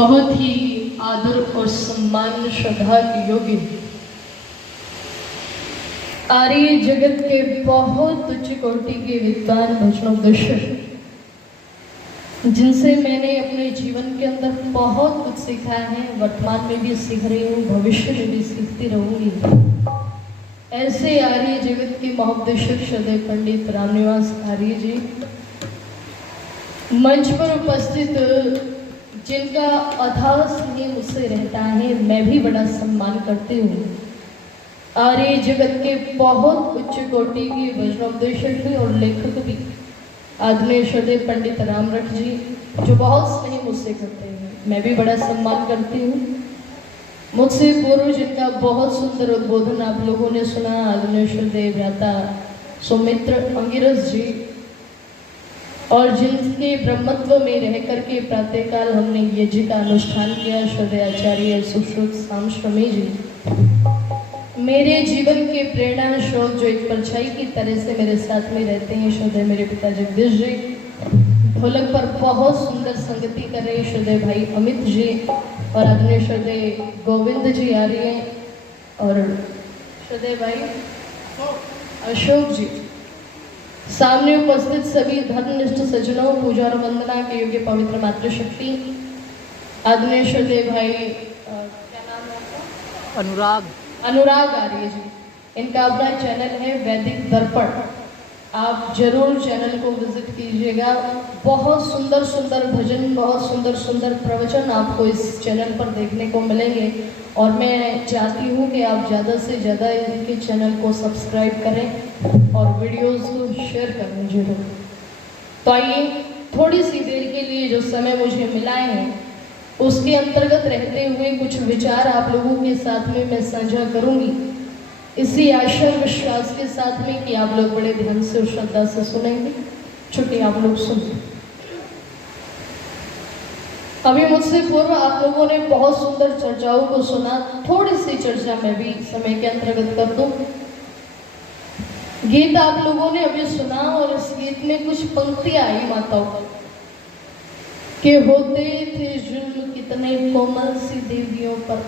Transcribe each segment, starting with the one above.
बहुत ही आदर और सम्मान श्रद्धा के योग्य आर्य जगत के बहुत उच्च कोटि के विद्वान भजनोपदेशक, जिनसे मैंने अपने जीवन के अंदर बहुत कुछ सीखा है, वर्तमान में भी सीख रही हूँ, भविष्य में भी सीखती रहूंगी। ऐसे आर्य जगत के महाउपदेशक श्रद्धेय पंडित रामनिवास आर्य जी, मंच पर उपस्थित जिनका अथाह स्नेह मुझसे रहता है, मैं भी बड़ा सम्मान करती हूँ। आर्य जगत के बहुत उच्च कोटि के भजनोपदेशक भी और लेखक भी आदरणीय श्रद्धेय पंडित रामरख जी, जो बहुत स्नेह मुझसे करते हैं, मैं भी बड़ा सम्मान करती हूँ। मुझसे पूर्व जिनका बहुत सुंदर उद्बोधन आप लोगों ने सुना, आदरणीय श्रद्धेय भ्राता सुमित्र अंगिरस जी, और जिनके ब्रह्मत्व में रह करके प्रातःकाल हमने यज्ञ का अनुष्ठान किया, श्रद्धेय आचार्य सुश्रुत सामश्रमी जी, मेरे जीवन के प्रेरणा स्रोत, जो एक परछाई की तरह से मेरे साथ में रहते हैं, श्रद्धेय मेरे पिता जगदीश जी, ढोलक पर बहुत सुंदर संगति कर रहे श्रद्धेय भाई अमित जी, और आदरणीय श्रद्धेय गोविंद जी आ रही हैं, और श्रद्धेय भाई अशोक जी, सामने उपस्थित सभी धर्मनिष्ठ सज्जनों, पूजा और वंदना के योग्य पवित्र मातृशक्ति, आदरणीय श्रद्धेय भाई क्या नाम है आपका? अनुराग आर्य जी, इनका अपना चैनल है वैदिक दर्पण, आप जरूर चैनल को विजिट कीजिएगा। बहुत सुंदर सुंदर भजन, बहुत सुंदर सुंदर प्रवचन आपको इस चैनल पर देखने को मिलेंगे, और मैं चाहती हूँ कि आप ज़्यादा से ज़्यादा इनके चैनल को सब्सक्राइब करें और वीडियोस को शेयर करें जरूर। तो आइए, थोड़ी सी देर के लिए जो समय मुझे मिला है, उसके अंतर्गत रहते हुए कुछ विचार आप लोगों के साथ में मैं साझा करूंगी, इसी आशा विश्वास के साथ में कि आप लोग बड़े ध्यान से और श्रद्धा से सुनेंगे। छुट्टी आप लोग सुनिए। अभी मुझसे पूर्व आप लोगों ने बहुत सुंदर चर्चाओं को सुना, थोड़ी सी चर्चा मैं भी समय के अंतर्गत कर दूं। गीत आप लोगों ने अभी सुना, और इस गीत में कुछ पंक्तियां आई माताओं के, होते थे जुल्म कितने कोमल सी देवियों पर,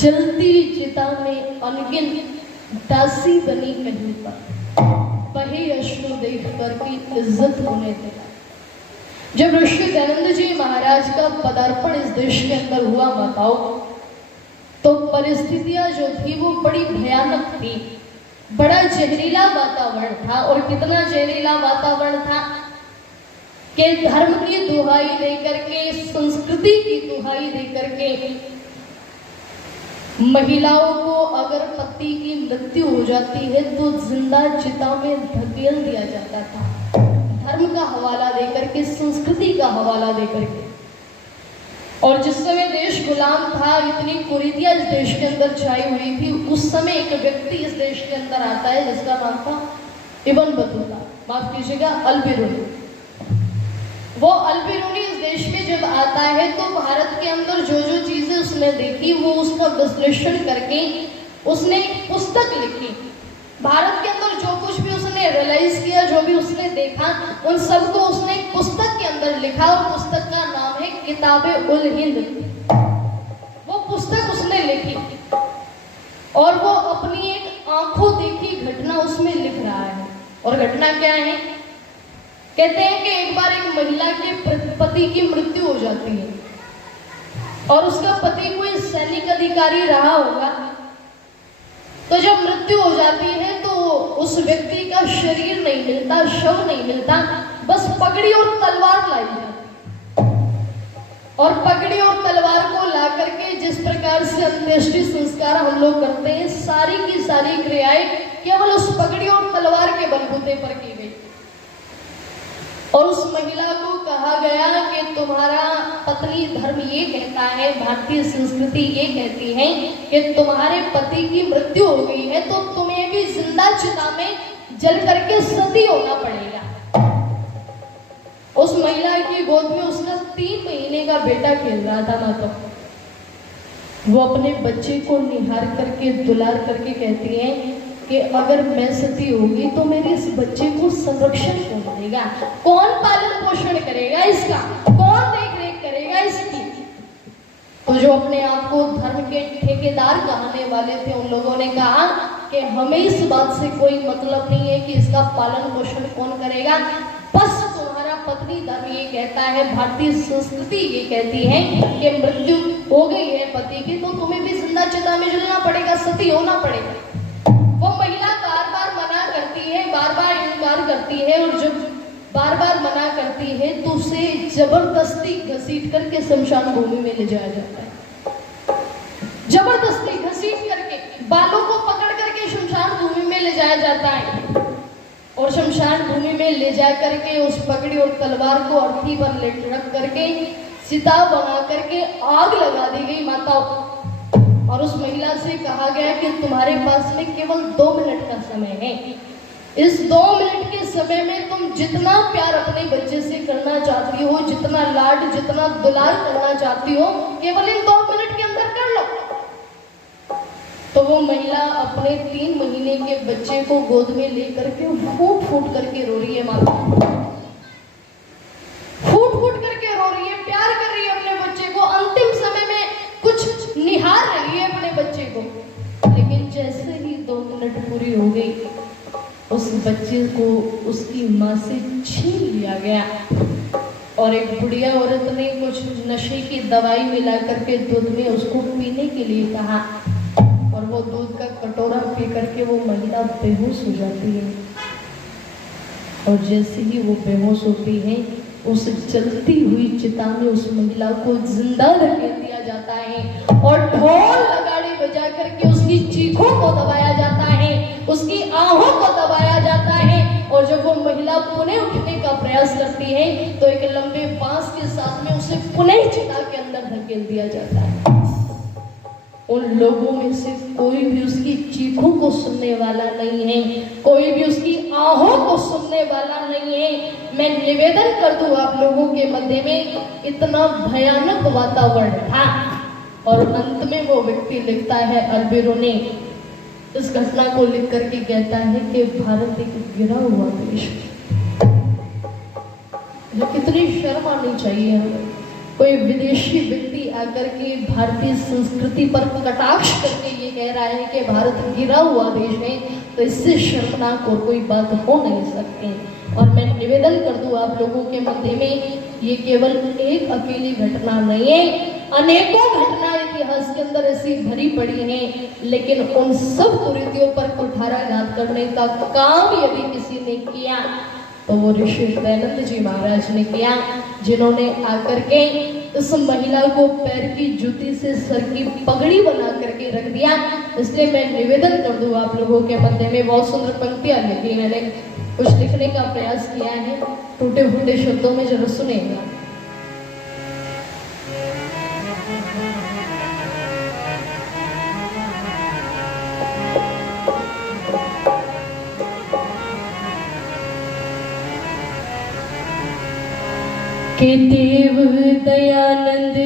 जलती चिता में अनगिन दासी बनी कहीं पर, वही अश्रु देख कर की इज्जत होने देगा। जब ऋषि दयानंद जी महाराज का पदार्पण इस देश के अंदर हुआ माताओं, तो परिस्थितियां जो थी वो बड़ी भयानक थी, बड़ा जहरीला वातावरण था। और कितना जहरीला वातावरण था कि धर्म की दुहाई देकर के, संस्कृति की दुहाई देकर के महिलाओं को अगर पति की मृत्यु हो जाती है तो जिंदा चिता में धकेल दिया जाता था, धर्म का हवाला देकर के, संस्कृति का हवाला देकर के। और जिस समय देश गुलाम था, इतनी कुरीतियां इस देश के अंदर छाई हुई थी, उस समय एक व्यक्ति इस देश के अंदर आता है जिसका नाम था इब्न बतूता, माफ कीजिएगा अल-बिरूनी। वो अल-बिरूनी इस देश में जब आता है तो भारत के अंदर जो जो चीजें उसने देखी, वो उसका विश्लेषण करके उसने एक पुस्तक लिखी। भारत के अंदर जो कुछ भी उसने रियलाइज किया, जो भी उसने देखा, उन सबको उसने एक पुस्तक के अंदर लिखा, और पुस्तक का नाम है किताब-उल-हिंद। वो पुस्तक उसने लिखी और वो अपनी एक आंखों देखी घटना उसमें लिख रहा है। और घटना क्या है? कहते हैं कि एक बार एक महिला के पति की मृत्यु हो जाती है, और उसका पति कोई सैनिक अधिकारी रहा होगा। तो जब मृत्यु हो जाती है तो उस व्यक्ति का शरीर नहीं मिलता, शव नहीं मिलता, बस पगड़ी और तलवार लाई जाती। और पगड़ी और तलवार को ला करके जिस प्रकार से अंत्येष्टि संस्कार हम लोग करते हैं, सारी की सारी क्रियाएं केवल उस पगड़ी और तलवार के बलबूते पर की गई। और उस महिला को कहा गया कि तुम्हारा पत्नी धर्म ये कहता है, भारतीय संस्कृति ये कहती है कि तुम्हारे पति की मृत्यु हो गई है तो तुम्हें भी जिंदा चिता में जल करके सती होना पड़ेगा। उस महिला की गोद में उसका 3 महीने का बेटा खेल रहा था ना, तो वो अपने बच्चे को निहार करके, दुलार करके कहती है कि अगर मैं सती होगी तो मेरे इस बच्चे को संरक्षण कौन देगा, कौन पालन पोषण करेगा इसका, कौन देख रेख करेगा इसकी। तो जो अपने आप को धर्म के ठेकेदार कहने वाले थे, उन लोगों ने कहा कि हमें इस बात से कोई मतलब नहीं है कि इसका पालन पोषण कौन करेगा, बस तुम्हारा पत्नी धर्म ये कहता है, भारतीय संस्कृति ये कहती है कि मृत्यु हो गई है पति की तो तुम्हें भी जिंदा चिता में जलना पड़ेगा, सती होना पड़ेगा। वो महिला बार बार मना करती है, बार बार इनकार करती है, और जब बार बार मना करती है तो उसे जबरदस्ती घसीट करके शमशान भूमि में ले जाया जाता है। जबरदस्ती घसीट करके बालों को पकड़ करके शमशान भूमि में ले जाया जाता है, और शमशान भूमि में ले जा करके उस पकड़ी और तलवार को अर्थी पर रख करके चिता बना करके आग लगा दी गई माता, और उस महिला से कहा गया कि तुम्हारे पास में केवल 2 मिनट का समय है। इस 2 मिनट के समय में तुम जितना प्यार अपने बच्चे से करना चाहती हो, जितना लाड, जितना दुलार करना चाहती हो, केवल इन 2 मिनट के अंदर कर लो। तो वो महिला अपने 3 महीने के बच्चे को गोद में लेकर के फूट फूट करके रो रही है माता, फूट फूट करके रो रही है, प्यार कर रही है अपने बच्चे को, अंतिम समय में कुछ निहार रही है अपने बच्चे को। लेकिन जैसे ही 2 मिनट पूरी हो गई, उस बच्चे को उसकी माँ से छीन लिया गया, और एक बुढ़िया औरत ने कुछ नशे की दवाई मिला करके दूध में उसको पीने के लिए कहा, और वो दूध का कटोरा पी करके वो महिला बेहोश हो जाती है। और जैसे ही वो बेहोश होती है, उस जलती हुई चिता में उस महिला को जिंदा धकेल दिया जाता है, और ढोल नगाड़े बजा करके उसकी चीखों को दबाया जाता है, उसकी आहों को दबाया जाता है। और जब वो महिला पुनः उठने का प्रयास करती है तो एक लंबे बांस के साथ में उसे पुनः चिता के अंदर धकेल दिया जाता है। उन लोगों में से कोई भी उसकी चीखों को सुनने वाला नहीं है, कोई भी उसकी आहों को सुनने वाला नहीं है। मैं निवेदन कर दूं आप लोगों के मध्य में, इतना भयानक वातावरण था। और अंत में वो व्यक्ति लिखता है, अल्बेरो ने इस घटना को लिख करके कहता है कि भारत एक गिरा हुआ देश है। कितनी शर्म आनी चाहिए हमें, कोई विदेशी व्यक्ति आकर के भारतीय संस्कृति पर कटाक्ष करके ये कह रहा है कि भारत गिरा हुआ देश है, तो इससे शर्मनाक और कोई बात हो नहीं सकती। और मैं निवेदन कर दूं आप लोगों के मध्य में, ये केवल एक अकेली घटना नहीं है, अनेकों घटना इतिहास के अंदर ऐसी भरी पड़ी हैं, लेकिन उन सब कुरीतियों पर कुठाराघात करने का काम यदि किसी ने किया तो वो ऋषि दयानंद जी महाराज ने किया, जिन्होंने आकर के इस महिला को पैर की जूती से सर की पगड़ी बना करके रख दिया। इसलिए मैं निवेदन कर दूं आप लोगों के मध्य में, बहुत सुंदर पंक्तियां लिखी, मैंने कुछ लिखने का प्रयास किया है, टूटे फूटे शब्दों में जरा सुनेगा। के देव दयानंद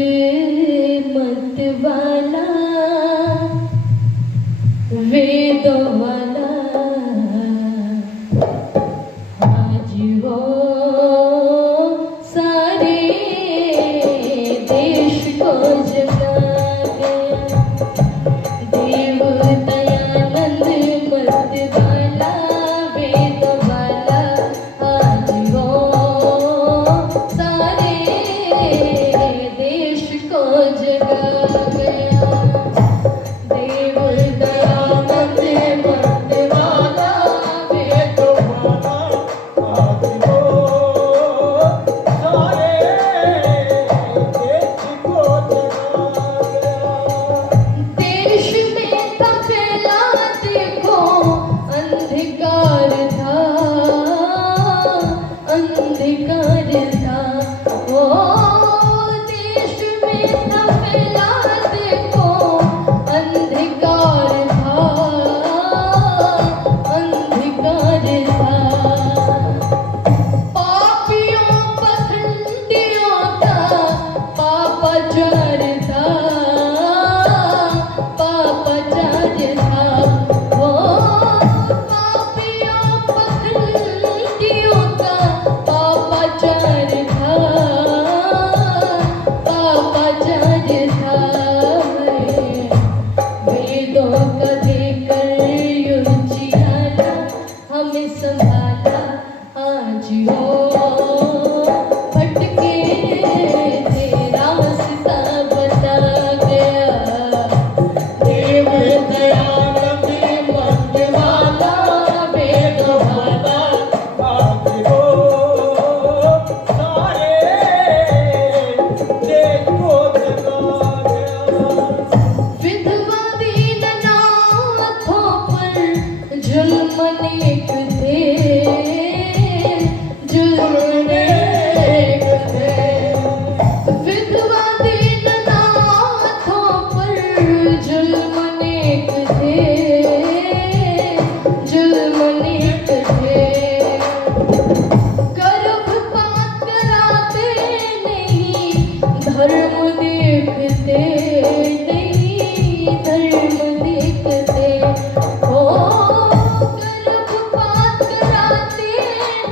मत वाला, वेद वाला, आज हो सारे देश को जगा गया। देव दयानंद मत वाला, वेद वाला, आज हो देश को जगा गया। देव दयानंद मत वाला, वेद वाला, आज हो सारे देश को जगा गया। देश में तफेला देखो हमें संभाला आज हो भटके थे रास्ता बता गया देव दयानंद मत वाला वेद वाला आज हो सारे देश को जगा गया। विधवा दीननाथों पर जुल्म अनेक थे जुल्म अनेक थे विधवा दीननाथों पर जुल्म अनेक थे जुल्म अनेक थे गर्भपात कराते नहीं धर्म देखते नहीं धर्म देखते हो गर्भपात कराते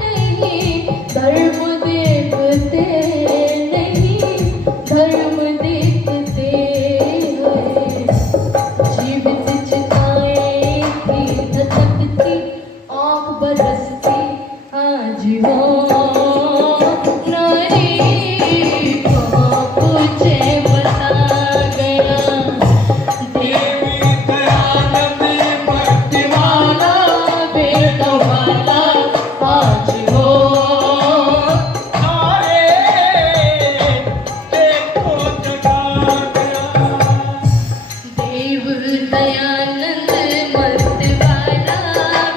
नहीं धर्म देखते नहीं धर्म देखते हैं जीवित चिताएं थी धधकती आँख बरसती आज हो नारी को पूछे बता गया देवी दयानंद मत वाला वेद वाला आज हो सारे देश को जगा गया। देव दयानंद मत वाला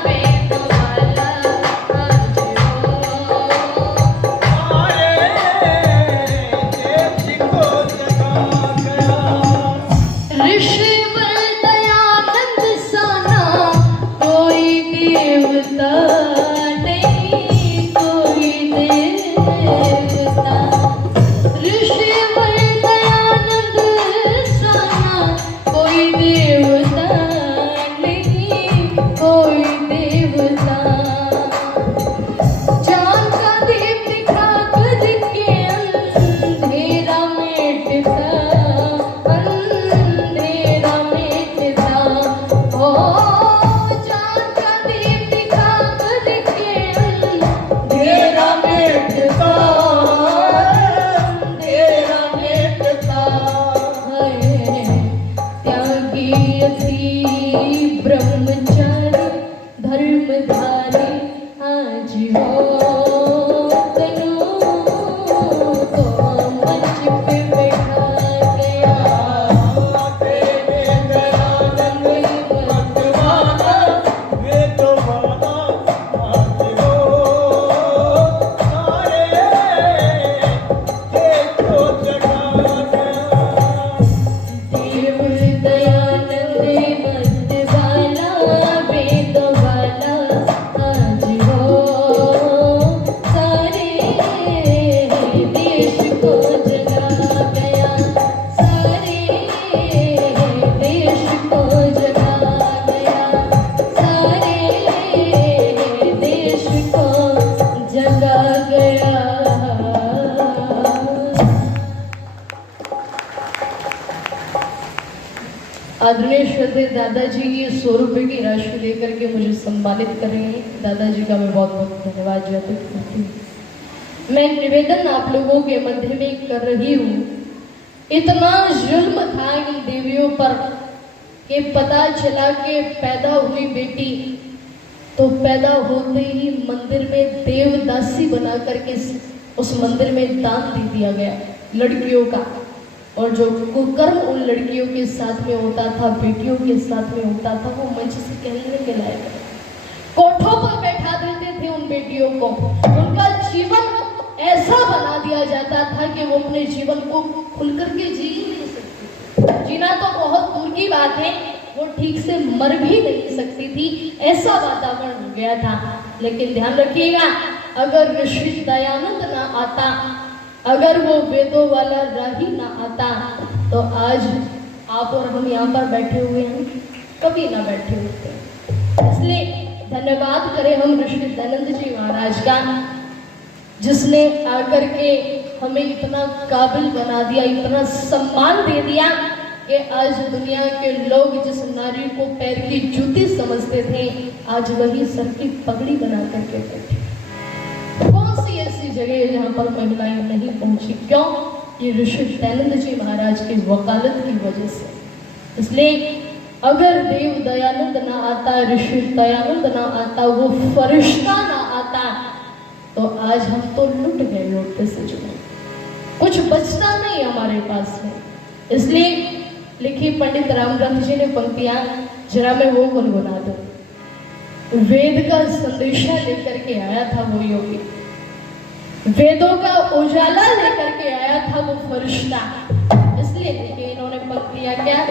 वेद वाला आज हो सारे देश को जगा गया। ऋषिवर दयानंद साना कोई देवता नहीं कोई देवता ऋषिवर दयानंद साना कोई देवता नहीं कोई देवता चांद का दीप दिखा करके अंधेरा मिटता अंधेरा मिटता ओ चांद का दीप दिखा करके अंधेरा मिटता अंधेरा मिटता है त्यागी अति ब्रह्मचारी धर्मधारी आज हो तनु को मंच पे बैठा गया देवी दयानंद मत वाला वेद वाला आज हो सारे देश को जगा गया। देव दयानंद मत वाला वेद वाला आज हो सारे देश को जगा गया सारे देश को जगा गया सारे देश को जगा गया आदरणीय श्रद्धेय दादाजी ये 100 रुपये की राशि लेकर के मुझे सम्मानित कर रहे हैं दादाजी का मैं बहुत बहुत धन्यवाद ज्ञापित करती हूँ मैं निवेदन आप लोगों के मध्य में कर रही हूँ इतना जुल्म था इन देवियों पर कि पता चला कि पैदा हुई बेटी तो पैदा होते ही मंदिर में देवदासी बना करके उस मंदिर में दान दे दिया गया लड़कियों का और जो कुकर्म उन लड़कियों के साथ में होता था बेटियों के साथ में होता था वो मंच से कहने के लायक है। कोठों पर बैठा देते थे उन बेटियों को उनका जीवन ऐसा बना दिया जाता था कि वो अपने जीवन को खुल करके जी ही नहीं सकती जीना तो बहुत दूर की बात है वो ठीक से मर भी नहीं सकती थी ऐसा वातावरण हो गया था लेकिन ध्यान रखिएगा अगर ऋषि दयानंद ना आता अगर वो वेदों वाला राही ना आता तो आज आप और हम यहाँ पर बैठे हुए हैं कभी ना बैठे होते इसलिए धन्यवाद करें हम ऋषि दयानंद जी महाराज का जिसने आकर के हमें इतना काबिल बना दिया इतना सम्मान दे दिया कि आज दुनिया के लोग जिस नारी को पैर की जूती समझते थे, आज वही सर की पगड़ी बना करके बैठे। कौन सी ऐसी जगह है जहाँ पर महिलाएं नहीं पहुंची? क्यों? ये ऋषि दयानंद जी महाराज की वकालत की वजह से। इसलिए अगर देव दयानंद ना आता, ऋषि दयानंद ना आता, वो फरिश्ता ना आता, तो आज हम तो लुट गए होते से जो कुछ बचता नहीं हमारे पास में। इसलिए लिखी पंडित रामग्रंथ जी ने पंक्तियां, जरा मैं वो गुनगुना दूं। वेद का संदेशा लेकर के आया था वो योगी, वेदों का उजाला लेकर के आया था वो फरिश्ता। इसलिए देखिए इन्होंने पंक्तियां क्या